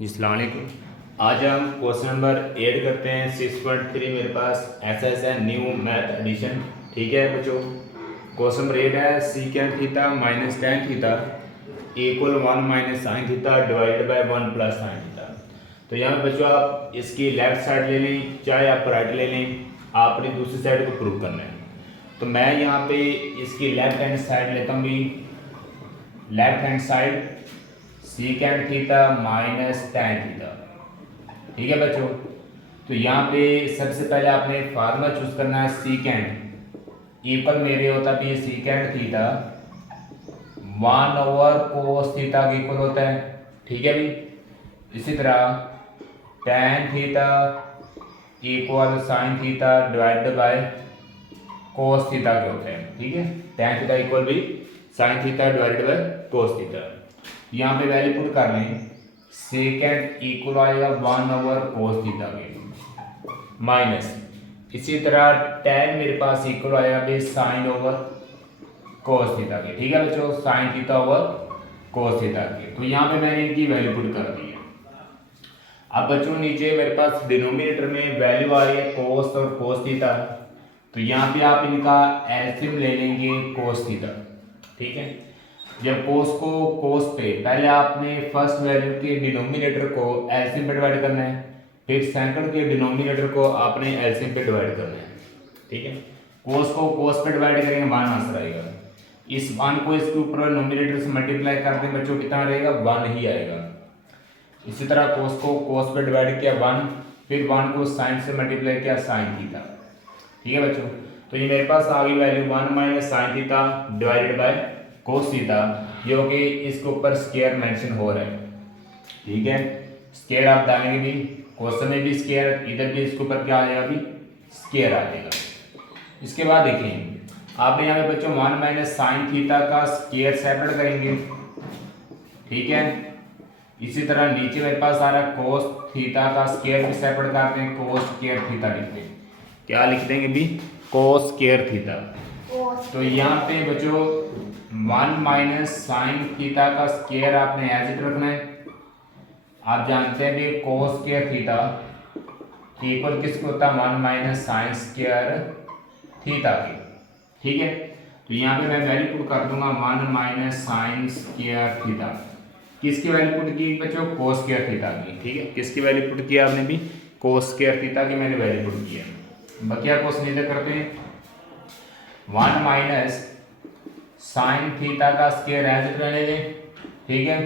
जी अस्सलाम वालेकुम। आज हम क्वेश्चन नंबर 8 करते हैं 6.3 मेरे पास ऐसा है न्यू मैथ एडिशन। ठीक है बच्चों, क्वेश्चन नंबर 8 है secant theta minus tan theta equal 1 minus sine theta divided by 1 plus sine theta. तो यहाँ पे बच्चों आप इसकी लेफ्ट साइड ले लें चाहे आप राइट ले लें, आपने दूसरी साइड को प्रूव करना है। तो मैं यहाँ पे इसकी लेफ्ट हैंड साइड लेता हूँ भी, left hand side सीकेंड theta minus tan theta. ठीक है बच्चों, तो यहाँ पे सबसे पहले आपने फार्मूला चूज करना है सीकेंड इक्वल मेरे होता भी सीकेंड थीटा 1/cos थीटा के इक्वल होता है। ठीक है भाई, इसी तरह tan theta equal sine theta divided by cos theta के होते हैं। ठीक है, टेन थीटा इक्वल भी sine theta divided by cos theta. यहाँ पे वैल्यू पुट कर लें, सेकेंड इक्वल आएगा 1/cos थीटा के माइनस, इसी तरह tan मेरे पास इक्वल आएगा भी साइन ओवर cos थीटा के। ठीक है बच्चों, sine theta over cos theta के। तो यहाँ पे मैंने इनकी वैल्यू पुट कर दी है। अब बच्चों नीचे मेरे पास डिनोमिनेटर में वैल्यू आ रही है cos और cos थीटा, तो यहाँ पे आप इनका एलसीएम ले लेंगे cos थीटा। ठीक है, जब कोस को कोस पे पहले आपने फर्स्ट वैल्यू के डिनोमिनेटर को एलसीएम पे डिवाइड करना है, फिर सेकंड के डिनोमिनेटर को आपने एलसीएम पे डिवाइड करना है। ठीक है, कोस को कोस पे डिवाइड करेंगे 1 आंसर आएगा। इस 1 को इसके ऊपर डिनोमिनेटर से मल्टीप्लाई करते हैं बच्चों, कितना रहेगा 1 ही आएगा। इसी तरह कोस को कोस पे डिवाइड किया 1, फिर 1 को साइन से मल्टीप्लाई किया साइन थीटा। ठीक है बच्चों, तो ये मेरे पास आ गई value 1 minus sine theta divided by cos theta, जो कि इसके ऊपर स्केयर मेंशन हो रहा है। ठीक है, स्केयर आप डालेंगे भी, क्वेश्चन में भी स्केयर, इधर भी इसके ऊपर क्या आ जाएगा भी स्केयर आ जाएगा। इसके बाद देखिए आपने यहाँ पे बच्चों 1 माइनस साइन थीटा का स्केयर सेपरेट करेंगे। ठीक है, इसी तरह नीचे मेरे पास आ रहा है कोस थीटा का स्केयर भी सेपरेट करते हैं, कोस स्केयर थीटा लिखते हैं। क्या लिख देंगे भी कोस स्केयर थीटा। तो यहाँ पे बच्चों 1 माइनस साइन थीटा का स्केयर आपने एज इट रखना है। आप जानते हैं भी कोस स्केयर थीटा इक्वल किसको होता है 1 माइनस साइन स्केयर थीटा के। ठीक है, तो यहाँ पे मैं वैल्यू पुट कर दूंगा 1 माइनस साइन स्केयर थीटा। किसकी वैल्यू पुट की बच्चों, कोस स्केयर थीटा की। ठीक है, किसकी वैल्यू पुट किया आपने भी, कोस स्केयर थीटा की मैंने वैल्यू पुट किया। बकिया क्वेश्चन इधर करते हैं 1 माइनस साइन थीटा का स्केयर एज इट रहने दें। ठीक है,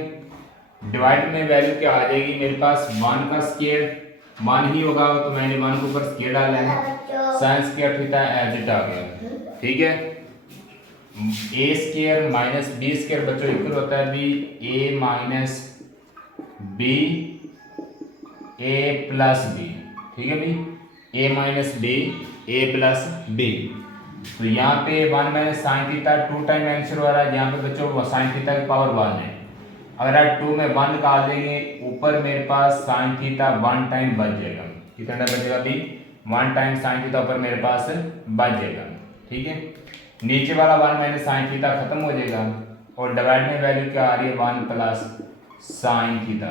डिवाइड में वैल्यू क्या आ जाएगी मेरे पास 1 का स्केयर 1 ही होगा, तो मैंने 1 के ऊपर स्केयर डाला है, sine square theta as it आ गया। ठीक है, a square minus b square बच्चों इक्वल होता है b a minus b a plus b. ठीक है भाई, a minus b a plus b. तो यहाँ पे 1 minus sine theta 2 time answer हो रहा है, यहाँ पे बच्चों साइन थीटा की पावर 1 है। अगर आप 2 में 1 निकाल देंगे ऊपर मेरे पास साइन थीटा 1 टाइम बच जाएगा। कितना बचेगा भी 1 टाइम साइन थीटा ऊपर मेरे पास बच जाएगा। ठीक है, नीचे वाला 1 माइनस साइन थीटा खत्म हो जाएगा और डिवाइड में वैल्यू क्या आ रही है 1 प्लस साइन थीटा,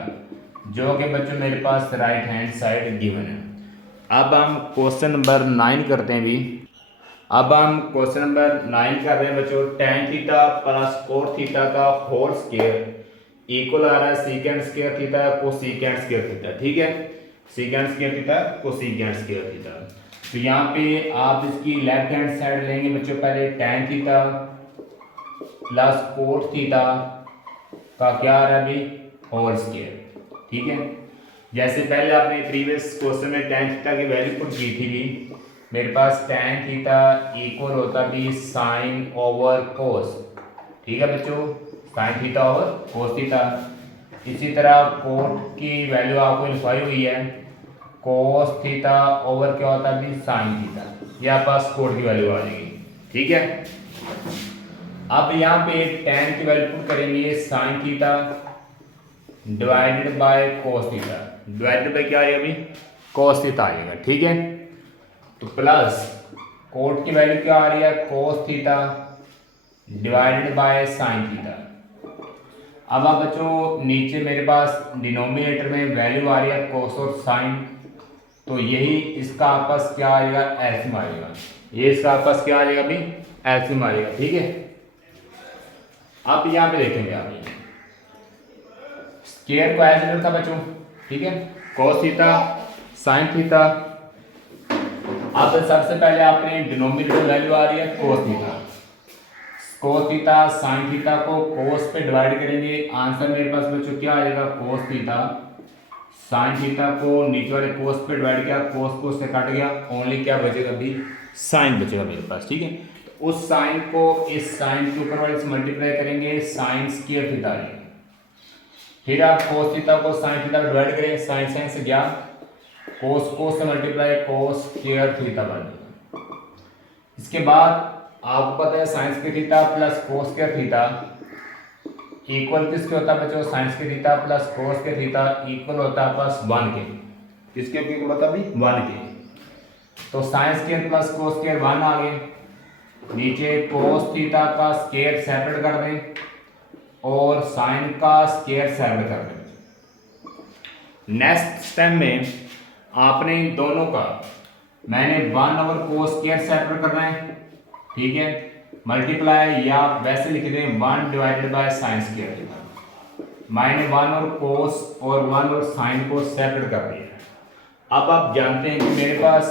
जो कि बच्चों मेरे पास राइट हैंड साइड गिवन है। अब हम क्वेश्चन नंबर 9 करते हैं भी। अब हम क्वेश्चन नंबर 9 कर रहे हैं बच्चों, ten theta plus cos theta का होल स्क्वायर इक्वल आ रहा है secant square theta cosecant square theta. ठीक है, secant square theta cosecant square theta. तो यहाँ पे आप इसकी लेफ्ट हैंड साइड लेंगे बच्चों, पहले ten theta plus cos theta का क्या आ रहा है अभी होल स्क्वायर। ठीक है, जैसे पहले आपने प्रीवियस क्वेश्चन में टेन थीटा की वैल्यू पुट की थी भी, मेरे पास टेन थीटा इक्वल होता भी साइन ओवर कोस। ठीक है बच्चों, sine theta over cos theta. इसी तरह कोट की वैल्यू आपको लिखवाई हुई है, कोस थीटा ओवर क्या होता है भी साइन थीटा, ये आपके पास कोट की वैल्यू आ जाएगी। ठीक है, अब यहाँ पे टेन की वैल्यू पुट करेंगे sine theta divided by cos theta, divided by क्या आएगा अभी कोस थीटा आएगा। ठीक है, तो प्लस कोट की वैल्यू क्या आ रही है cos theta divided by sine theta. अब आप बच्चों नीचे मेरे पास डिनोमिनेटर में वैल्यू आ रही है कोस और साइन, तो यही इसका आपस क्या आएगा, एलसीएम आएगा। ये इसका आपस क्या आ जाएगा अभी, एलसीएम आएगा। ठीक है, आप यहाँ पे देखेंगे आप स्क्वायर को ऐसे रखा बच्चों। ठीक है, कोस थीटा साइन थीटा। अब सबसे पहले आपने डिनोमिनेटर वैल्यू आ रही है cos theta, cos theta sine theta को कोस पे डिवाइड करेंगे, आंसर मेरे पास बच्चों क्या आ जाएगा, कोस थीटा। साइन थीटा को नीचे वाले कोस पे डिवाइड किया, कोस से कट गया, ओनली क्या बचेगा अभी, साइन बचेगा मेरे पास। ठीक है, तो उस साइन को इस साइन के ऊपर वाले से मल्टीप्लाई करेंगे, साइन स्क्वायर थीटा आ जाएगा। फिर आप कोस थीटा को साइन थीटा में डिवाइड करेंगे, साइन साइन से गया, कोस से मल्टीप्लाई कोस स्क्वायर थीटा बन जाएगा। इसके बाद आपको पता है sign square theta plus cos square theta equal किसके होता है बच्चों, sign square theta plus cos square theta equal होता है बस 1 के। किसके इक्वल होता है अभी, 1 के। तो sine square plus cos square 1 आ गए, नीचे कोस थीटा का स्क्वायर सेपरेट कर दें और साइन का स्क्वायर सेपरेट कर दें। नेक्स्ट स्टेप में आपने इन दोनों का मैंने 1/cos स्क्वायर सेपरेट करना है। ठीक है, मल्टीप्लाई या वैसे लिख दें 1 डिवाइडेड बाय साइन स्क्वायर। मैंने 1 और कोस और 1 और साइन को सेपरेट कर दिया। अब आप जानते हैं कि मेरे पास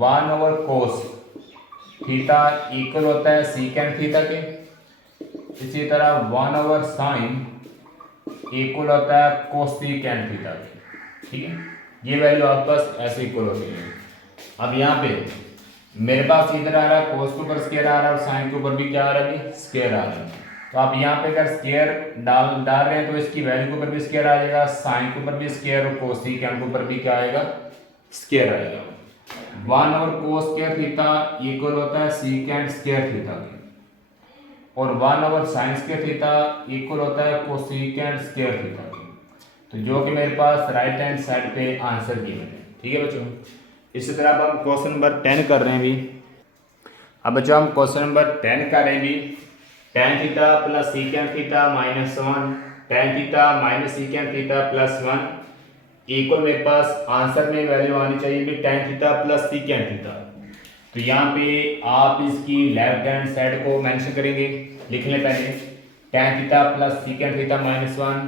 1/cos थीटा इक्वल होता है सीकेंड थीटा के, इसी तरह 1/sin इक्वल होता है कोसेकेंड थीटा के। ठीक है, ये वैल्यू आपके पास ऐसे इक्वल होती है। अब यहाँ पे मेरे पास इधर आ रहा है कोस के ऊपर स्क्वायर आ रहा है और साइन के ऊपर भी क्या आ रहा है, स्क्वायर आ रहा है। तो आप यहाँ पे अगर स्क्वायर डाल रहे हैं तो इसकी वैल्यू के ऊपर भी स्क्वायर आ जाएगा, साइन के ऊपर भी स्क्वायर और कोसेकेंड के ऊपर भी क्या आएगा, स्क्वायर आएगा। 1/cos स्क्वायर थीटा इक्वल होता है सीकेंड स्क्वायर थीटा के, और 1/sin स्क्वायर थीटा इक्वल होता है कोसेकेंड स्क्वायर थीटा के। तो जो कि मेरे पास राइट हैंड साइड पे आंसर गिवन है। ठीक है बच्चों, इसी तरह अब हम क्वेश्चन नंबर 10 कर रहे हैं भी। अब बच्चों हम क्वेश्चन नंबर 10 कर रहे हैं भी। tan theta plus secant theta minus 1 tan theta minus secant theta plus 1 equal मेरे पास आंसर में वैल्यू आनी चाहिए भी tan theta plus secant theta. तो यहाँ पे आप इसकी लेफ्ट हैंड साइड को मेंशन करेंगे, लिख लें पहले tan theta plus secant theta minus 1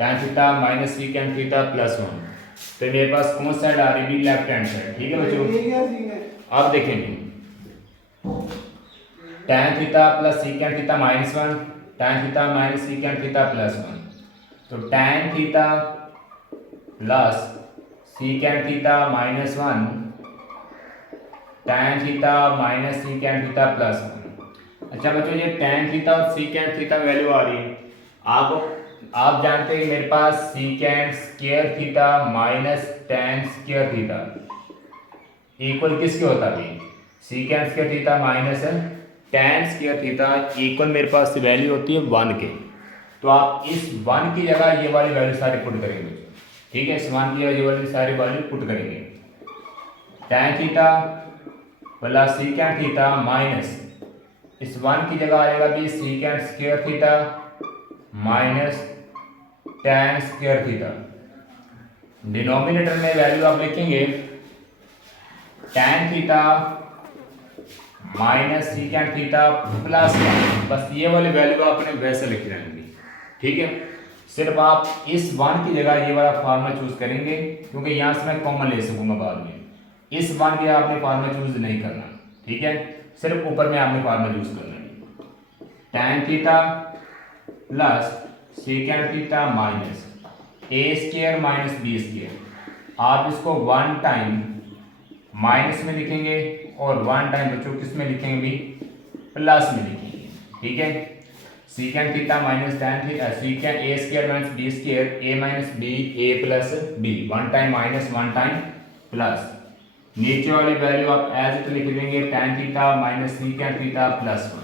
tan theta minus secant theta plus 1। तो मेरे पास कौन साइड आ रही है, लेफ्ट हैंड साइड। ठीक है बच्चों, अब देखेंगे tan theta plus secant theta minus 1 tan theta minus secant theta plus 1। तो tan theta plus secant theta minus 1 tan theta minus secant theta plus 1। अच्छा बच्चों, ये tan थीटा और सीकेंड थीटा वैल्यू आ रही है, आप जानते हैं मेरे पास secant square theta minus tan square theta equal किसके होता है, secant square theta minus tan square theta equal मेरे पास वैल्यू होती है 1 के। तो आप इस 1 की जगह ये वाली वैल्यू सारी पुट करेंगे। ठीक है, इस 1 की जगह ये वाली सारी वैल्यू पुट करेंगे। tan theta plus secant theta minus इस 1 की जगह आएगा भी सीकेंड square theta minus tan square theta. Denominator में वैल्यू आप लिखेंगे tan theta minus secant theta plus 1, बस ये वाली वैल्यू आपने वैसे लिख रहेंगे। ठीक है, सिर्फ आप इस 1 की जगह ये वाला फार्मूला चूज करेंगे, क्योंकि यहाँ से मैं कॉमन ले सकूंगा बाद में। इस 1 की आपने फार्मूला चूज नहीं करना। ठीक है, सिर्फ ऊपर में आपने फार्मूला यूज करना है, tan theta plus secant theta minus a square minus b square. आप इसको 1 टाइम माइनस में लिखेंगे और 1 टाइम बच्चों किस में लिखेंगे भी, प्लस में लिखेंगे। ठीक है, secant theta minus tan theta secant a square minus b square a minus b a plus b, 1 time minus 1 time plus. नीचे वाली वैल्यू आप एज इट लिख देंगे tan theta minus secant theta plus 1।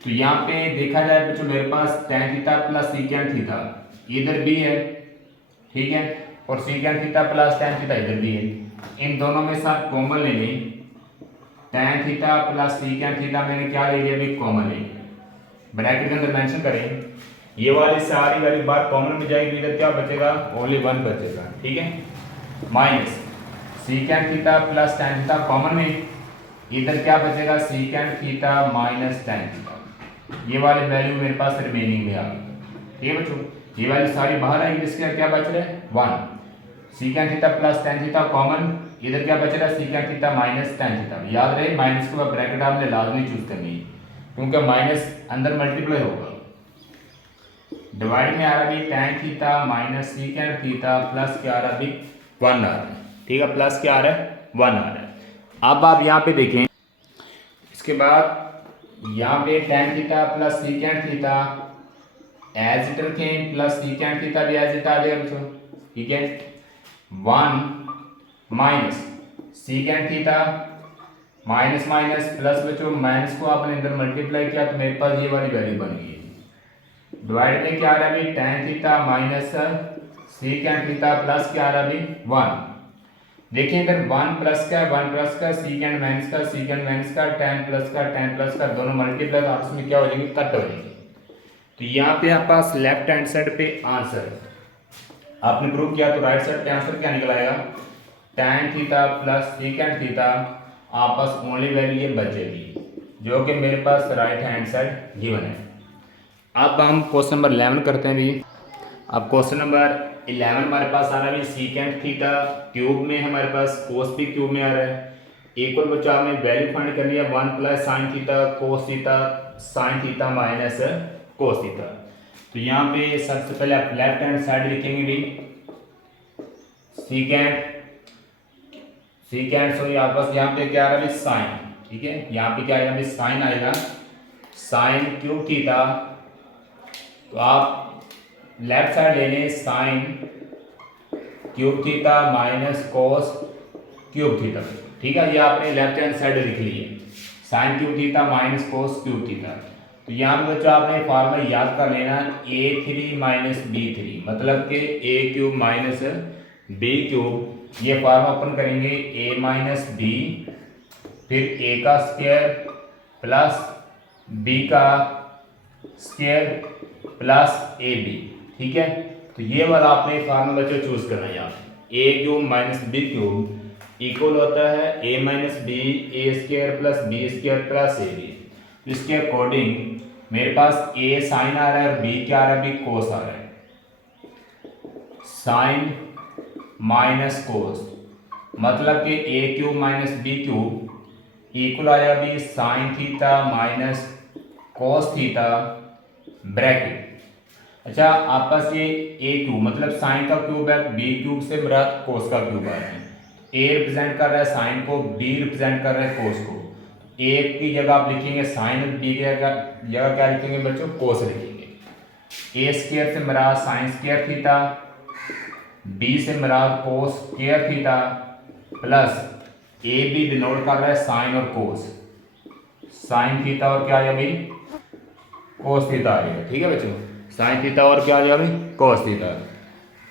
तो यहाँ पे देखा जाए बच्चों मेरे पास tan theta plus secant theta इधर भी है। ठीक है, और secant theta plus tan theta इधर भी है। इन दोनों में साथ कॉमन ले लें, tan theta plus secant theta मैंने क्या ले लिया अभी, कॉमन ले लिया। ब्रैकेट के अंदर मेंशन करें, ये वाली सारी वाली बात कॉमन में जाएगी, इधर क्या बचेगा, ओनली 1 बचेगा, ठीक है। Minus secant theta plus tan theta common में, इधर क्या बचेगा, सीकेंड थीटा माइनस टेन थीटा, ये वाली वैल्यू मेरे पास रिमेनिंग में आ गई, ठीक है बच्चों। ये वाली सारी बाहर आएगी, जिसके क्या बच रहा है 1, सीकेंड theta plus tan theta common, इधर क्या बच रहा है, secant theta minus tan theta. याद रहे माइनस के बाद ब्रैकेट आपने लाजमी चूज करनी है, क्योंकि माइनस अंदर मल्टीप्लाई होगा। डिवाइड में आ रहा भी tan theta minus secant theta plus क्या आ रहा भी 1 आ रहा है, ठीक है, प्लस क्या आ रहा है 1 आ रहा है। अब आप यहाँ पे देखें, इसके बाद यहाँ पे tan theta plus secant theta as it रखें, प्लस सीकेंड थीटा भी एज इट आ जाएगा बच्चों, ठीक है। 1 minus secant theta minus minus plus बच्चों, माइनस को आपने अंदर मल्टीप्लाई किया तो मेरे पास ये वाली वैल्यू बन गई। डिवाइड में क्या आ रहा है भी tan theta minus secant theta plus क्या आ रहा है भी 1। देखिए इधर 1 प्लस का 1 प्लस का सीकेंड माइनस का सीकेंड माइनस का टेन प्लस का दोनों मल्टीप्लाई तो आपस में क्या हो जाएंगे, कट हो जाएंगे। तो यहाँ पे आपके पास लेफ्ट हैंड साइड पे आंसर आपने प्रूव किया, तो राइट साइड पे आंसर क्या निकल आएगा, ten theta plus secant theta आपस ओनली वैल्यू ये बचेगी, जो कि मेरे पास राइट हैंड साइड गिवन है। अब हम क्वेश्चन नंबर 11 करते हैं भी। अब क्वेश्चन नंबर 11 हमारे पास आ रहा है सीकेंड थीटा क्यूब में, हमारे पास कोस भी क्यूब में आ रहा है, इक्वल बच्चों आपने वैल्यू फाइंड कर लिया 1 plus sine theta cos theta sine theta minus cos theta. तो यहाँ पे सबसे पहले आप लेफ्ट हैंड साइड लिखेंगे भी सीकेंड सॉरी आपस यहाँ पे क्या आ रहा है साइन, ठीक है, यहाँ पे क्या आएगा भी साइन आएगा, साइन क्यूब थीटा। तो आप लेफ्ट साइड ले लें sine cube theta minus cos cube theta, ठीक है, ये आपने लेफ्ट हैंड साइड लिख ली है, sine cube theta minus cos cube theta. तो यहाँ पे बच्चों आपने फार्मूला याद कर लेना a3 माइनस b3, मतलब कि a cube minus b cube, ये फार्मूला अपन करेंगे a माइनस b फिर a का स्क्वायर प्लस b का स्क्वायर प्लस ए बी, ठीक है। तो ये वाला आपने फार्मूला बच्चों चूज करना है, यहाँ a cube minus b cube equal होता है a minus b a square plus b square plus a b. इसके अकॉर्डिंग मेरे पास ए साइन आ रहा है और बी क्या आ रहा है, बी कोस आ रहा है, साइन माइनस कोस, मतलब कि a cube minus b cube equal आया भी sine theta minus cos theta bracket. अच्छा आपस ये ए क्यूब मतलब साइन का क्यूब है, बी क्यूब से मुराद कोस का क्यूब आ रहा है, ए रिप्रेजेंट कर रहा है साइन को, बी रिप्रेजेंट कर रहा है कोस को। ए की जगह आप लिखेंगे साइन, बी की जगह क्या लिखेंगे बच्चों, कोस लिखेंगे। ए स्क्वायर से मुराद साइन स्क्वायर थीटा, बी से मुराद cos square theta plus a b denote कर रहा है साइन और कोस, साइन थीटा और क्या है अभी कोस थीटा आ गया, ठीक है बच्चों, साइन थीटा और क्या आ जाएगा कोस थीटा।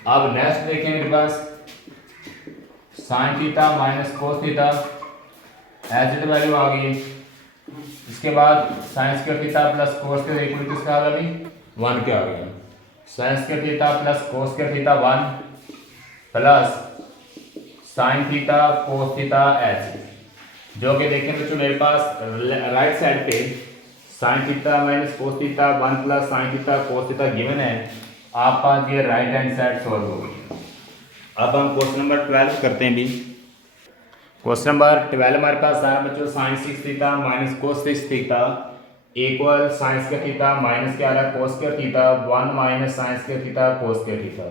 अब नेक्स्ट देखें मेरे पास sine theta minus cos theta as it value आ गई। इसके बाद sine square theta plus cos के इक्वल किसका आ गया 1 के आ गया, sine square theta plus cos square theta 1 plus sine theta cos theta एच, जो कि देखें बच्चों मेरे पास राइट साइड पे sine theta minus cos theta 1 plus sine theta cos theta given है, आप पास ये राइट हैंड साइड सॉल्व हो गई। अब हम क्वेश्चन नंबर 12 करते हैं भी। क्वेश्चन नंबर 12 हमारे पास आ रहा है बच्चों sine 6 theta minus cos 6 theta equal sine square theta minus क्या आ रहा है cos square theta 1 minus sine square theta cos square theta.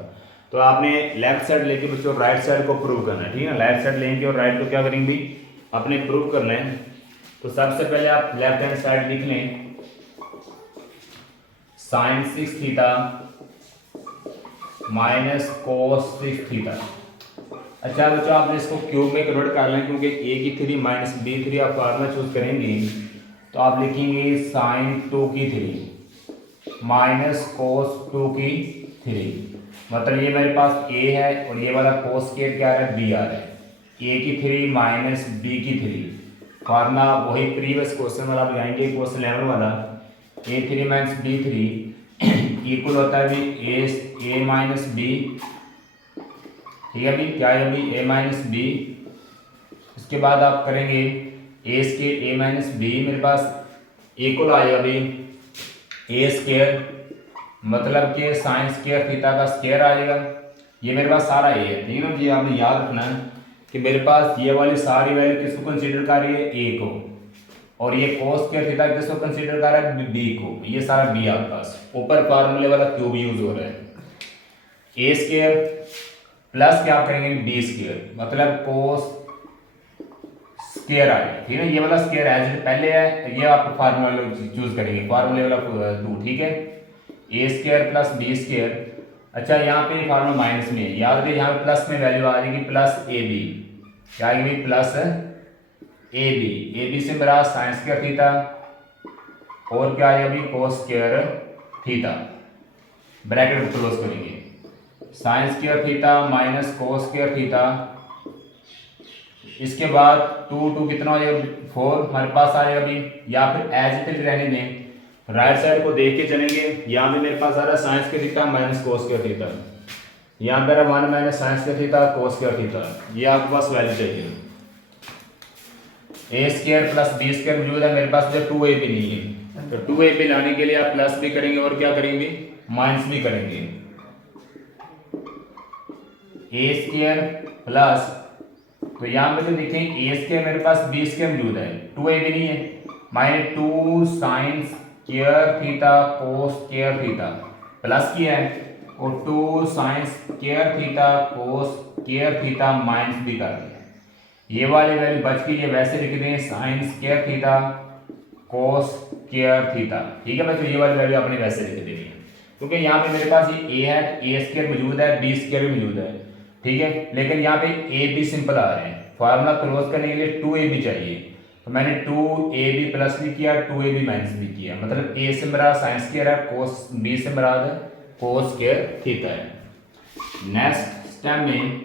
तो आपने लेफ्ट साइड लेके बच्चों राइट साइड को प्रूव करना है, ठीक है, लेफ्ट साइड लेंगे और राइट को क्या करेंगे अपने प्रूव करना है। तो सबसे पहले आप लेफ्ट हैंड साइड लिख लें sine 6 theta minus cos 6 theta. अच्छा बच्चों आपने इसको क्यूब में कन्वर्ट कर लें, क्योंकि ए की 3 माइनस बी 3 आप फार्मूला चूज करेंगे तो आप लिखेंगे साइन 2 की 3 माइनस कोस 2 की 3, मतलब ये मेरे पास ए है और ये वाला कोस के क्या आ रहा है बी आ रहा है, ए की 3 माइनस बी की 3 फार्मूला वही प्रीवियस क्वेश्चन वाला आप लगाएंगे क्वेश्चन 11 वाला, ए 3 माइनस बी 3 इक्वल होता है अभी ए माइनस बी, ठीक है अभी क्या है अभी ए माइनस बी। इसके बाद आप करेंगे ए स्केयर ए माइनस बी, मेरे पास इक्वल आएगा अभी ए स्केयर, मतलब कि साइन स्केयर थीटा का स्केयर आएगा। ये मेरे पास सारा ए है, ठीक है ना जी। आपने याद रखना है कि मेरे पास ये वाली सारी वैल्यू किसको कंसीडर कर रही है, ए को, और ये कोस स्क्वायर थीटा किसको कंसीडर कर रहा है, बी को। ये सारा बी आपके पास, ऊपर फार्मूले वाला क्यूब यूज हो रहा है। ए स्क्वायर प्लस क्या करेंगे बी स्क्वायर, मतलब कोस स्क्वायर आएगा, ठीक है। ये वाला स्क्वायर एज पहले है, ये आप फार्मूला चूज करेंगे, फार्मूले वाला 2, ठीक है। ए स्क्वायर प्लस बी स्क्वायर। अच्छा यहाँ पे फार्मूला माइनस में है, याद रखिए यहाँ पे प्लस में वैल्यू आ जाएगी प्लस ए बी, क्या आएगी प्लस ए बी से मेरा साइन स्क्वायर थीटा और क्या है अभी cos square theta, bracket close करेंगे, sine square theta minus cos square theta. इसके बाद 2 कितना हो जाएगा 4 हमारे पास आ जाएगा अभी, या फिर एज इट इज रहने दें, राइट साइड को देख के चलेंगे। यहाँ पे मेरे पास आ रहा है sign square theta minus cos square theta, यहाँ पे 1 minus sine square theta cos square theta, ये आपके पास वैल्यू चाहिए। ए स्क्वायर प्लस बी स्क्वायर मौजूद है मेरे पास, जो 2a भी नहीं है, तो 2a भी लाने के लिए आप प्लस भी करेंगे और क्या करेंगे माइनस भी करेंगे। ए स्क्वायर प्लस, तो यहाँ पे जो देखें ए स्क्वायर मेरे पास बी स्क्वायर मौजूद है, 2a भी नहीं है, minus 2 sign square theta cos square theta plus किया है, और 2 sign square theta cos square theta minus भी कर दिया। ये वाली वैल्यू बच गई, ये वैसे लिख दें sign square theta cos square theta, ठीक है बच्चों। ये वाली वैल्यू आपने वैसे लिख देनी है, क्योंकि यहाँ पे मेरे पास ये ए है, ए स्क्वायर मौजूद है, बी स्क्वायर भी मौजूद है, ठीक है। लेकिन यहाँ पे ए बी सिंपल आ रहे हैं, फार्मूला क्लोज करने के लिए 2a भी चाहिए, तो मैंने 2a बी प्लस भी किया, 2a बी माइनस भी किया, मतलब ए से मेरा साइन स्क्वायर है, कोस बी से मेरा कोस स्क्वायर थीटा है। नेक्स्ट स्टेप में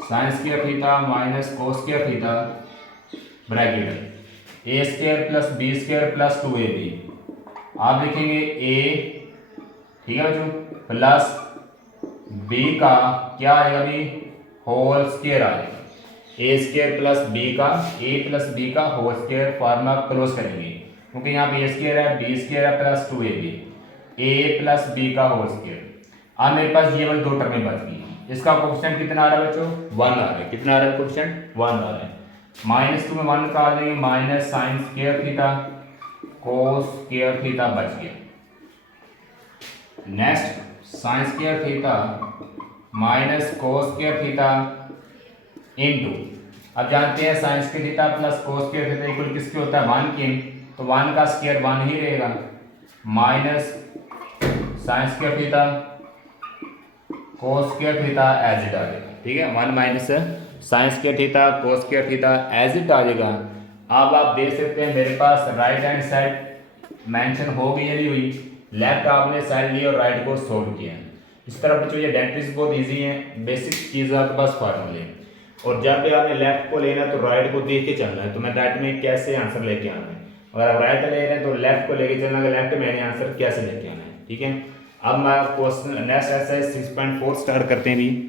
sine square theta minus cos square theta bracket a square plus b square plus 2ab, आप लिखेंगे ए, ठीक है बच्चों, प्लस बी का क्या आएगा अभी होल स्क्वायर आएगा, ए स्क्वायर प्लस बी का, ए प्लस बी का होल स्क्वायर, फार्मूला क्लोज करेंगे, क्योंकि यहाँ पे ए स्क्वायर है, बी स्क्वायर है प्लस 2ab, ए प्लस बी का होल स्क्वायर। अब मेरे पास ये वाली 2 टर्में बच गई, इसका कोएफिशिएंट कितना आ रहा है बच्चों 1 आ रहा है, कितना आ रहा है कोएफिशिएंट 1 आ रहा है। -2 में 1 का आ देंगे, minus sine square theta cos square theta बच गया। Next sign square theta minus cos square theta into, अब जानते हैं sign square theta plus cos square theta equal किसके होता है 1 के, तो 1 का स्क्वायर 1 ही रहेगा, minus sine square theta cos square theta as it आ जाएगा, ठीक है। 1 minus sine square theta cos square theta as it आ जाएगा। अब आप देख सकते हैं मेरे पास राइट हैंड साइड मेंशन हो गई है नहीं हुई, लेफ्ट आपने साइड ली और राइट को सोल्व किया। इस तरह बच्चों ये डेंटिस्ट बहुत इजी है, बेसिक चीज़ आपके पास फार्मूले, और जब भी आपने लेफ्ट को लेना है तो राइट को देख के चलना है, तो मैं राइट में कैसे आंसर लेके आना है, अगर आप राइट ले रहे हैं तो लेफ्ट को लेके चलना है, लेफ्ट में मैंने आंसर कैसे लेके आना है, ठीक है। अब मैं क्वेश्चन नेक्स्ट एक्सरसाइज 6.4 स्टार्ट करते हैं भी।